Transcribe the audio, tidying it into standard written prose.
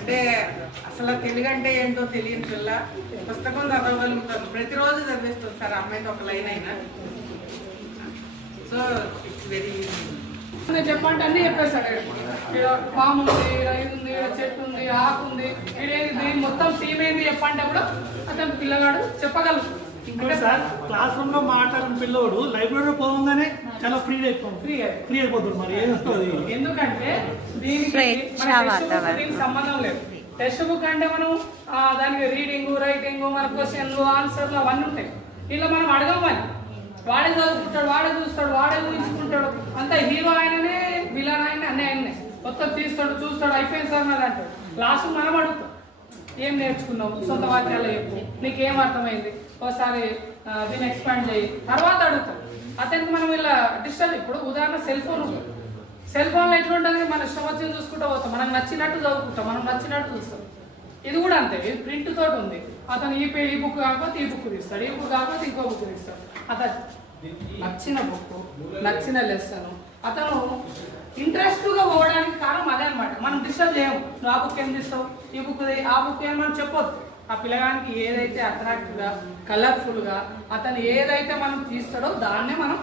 అంటే అసలు తెలుగు అంటే ఏంటో తెలియని పిల్ల పుస్తకం చదవగలుగుతాను, ప్రతిరోజు చదివిస్తుంది సార్ అమ్మాయితో ఒక లైన్ అయినా. సో ఇట్స్ వెరీ చెప్పంటే అన్నీ చెప్పేస్తాడు. పాము ఉంది, రైలు ఉంది, చెట్టు ఉంది, ఆకు ఉంది, దీని మొత్తం థీమ్ ఏంది చెప్పంటే కూడా అతను పిల్లగాడు చెప్పగలరు. ఇంకోటి సార్, క్లాస్ రూమ్ లో మాట్లాడిన పిల్లోడు లైబ్రరీలో పోగానే చాలా ఫ్రీ అయిపోతుంది. మరి ఎందుకంటే దీనికి సంబంధం లేదు. టెక్స్ట్ బుక్ అంటే మనం దానికి రీడింగ్, రైటింగ్, మన క్వశ్చన్లు, ఆన్సర్లు అవన్నీ ఉంటాయి. ఇలా మనం అడగమని వాడే చదువుకుంటాడు, వాడే చూస్తాడు, వాడే ఊహించుకుంటాడు. అంతా హీరో ఆయననే, విలన్ ఆయన అన్నీ ఆయననే. మొత్తం తీస్తాడు, చూస్తాడు, అయిపోయింది సార్ మరి అంటాడు. లాస్ట్ మనం అడుగుతాం, ఏం నేర్చుకున్నావు, సొంత వాక్యాలు చెప్పు, నీకేం అర్థమైంది, ఒకసారి దీన్ని ఎక్స్పాండ్ చేయి, తర్వాత అడుగుతాం. అతనికి మనం ఇలా డిస్టర్బ్. ఇప్పుడు ఉదాహరణ సెల్ ఫోన్ ఉంటుంది. సెల్ ఫోన్లో ఎట్లా ఉంటుంది, మన ఇష్టం వచ్చింది చూసుకుంటూ పోతాం, మనకు నచ్చినట్టు చదువుకుంటాం, మనం నచ్చినట్టు చూస్తాం. ఇది కూడా అంతే, ఇది ప్రింట్ తోటి ఉంది. అతను ఈ బుక్ కాకపోతే ఈ బుక్ తీస్తాడు, ఈ బుక్ కాకపోతే ఇంకో బుక్ తీస్తాడు. అతను నచ్చిన బుక్, నచ్చిన లెసన్ అతను ఇంట్రెస్ట్గా పోవడానికి కారణం అదే అనమాట. మనం డిస్టర్బ్ చేయము. నువ్వు ఆ బుక్ ఏం తీస్తావు, ఈ బుక్ ఆ బుక్ ఏం మనం చెప్పొద్దు. ఆ పిల్లగానికి ఏదైతే అట్రాక్టివ్గా, కలర్ఫుల్గా అతను ఏదైతే మనం తీస్తాడో దాన్నే మనం